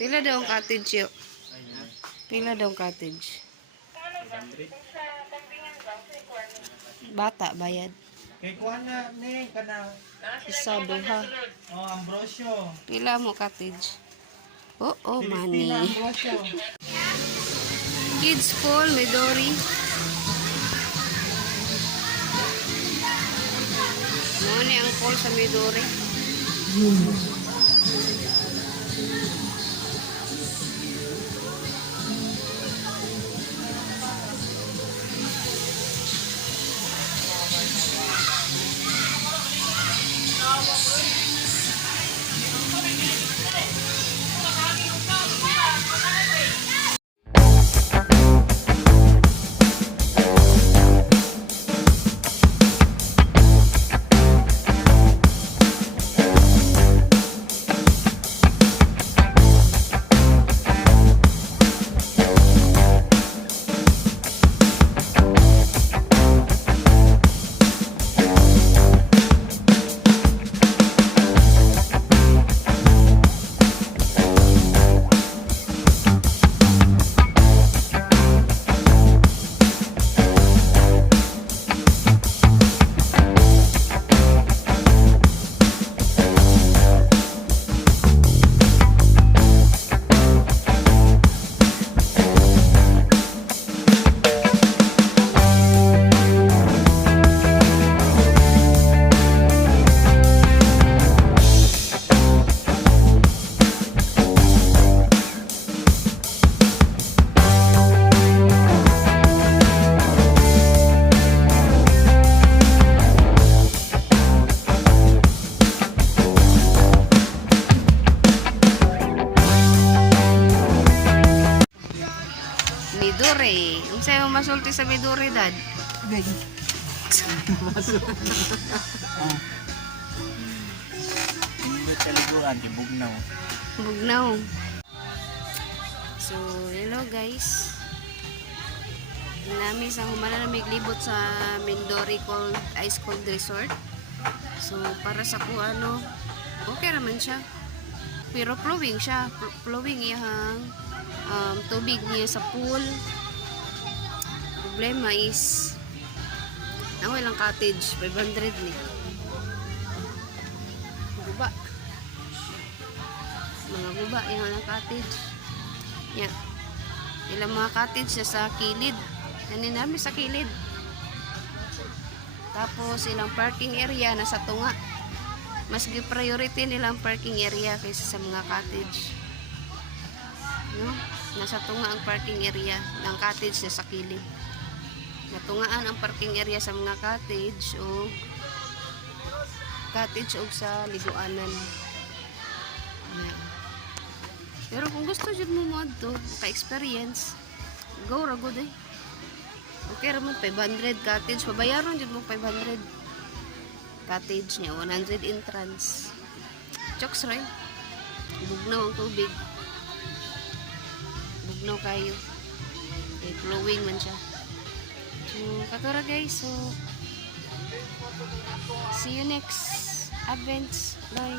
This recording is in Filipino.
Pila daw ang cottage yo? Pila daw ang cottage? Bata bayad. Kay kuha na ni kana Isa duha. Ambrosio. Pila mo cottage? Oo, money. Pila Ambrosio. Kids pool, Midori. Muna ang pool sa Midori. Midori. Ang sa'yo masulti sa Midori, Dad? Hindi taliguan kay Bugnaw. Bugnaw. So, hello guys. Namin sa humana na miglibot sa Midori Ice Cold Resort. So, para sa kung ano, okay naman siya. Pero flowing siya. Flowing iyang tubig niya sa pool. Problema is naway lang cottage 500 ni guba, mga guba yung lang cottage yeah. Ilang mga cottage sa kilid, kanin namin sa kilid, tapos ilang parking area nasa tunga. Mas priority nilang parking area kaysa sa mga cottage, no? Nasa tunga ang parking area ng cottage na sa kilid. Natungaan ang parking area sa mga cottage o sa liguanan. Yeah. Pero kung gusto jud mo mo adto ka-experience, go ra gud eh. Okay ra man 500 cottage, pabayaron jud mo 500. Cottage niya 100 entrance. Chokes ra. Bugnaw ang tubig. Bugnaw kayo. Eh, flowing man siya. So, katora guys. So, see you next advents. Bye.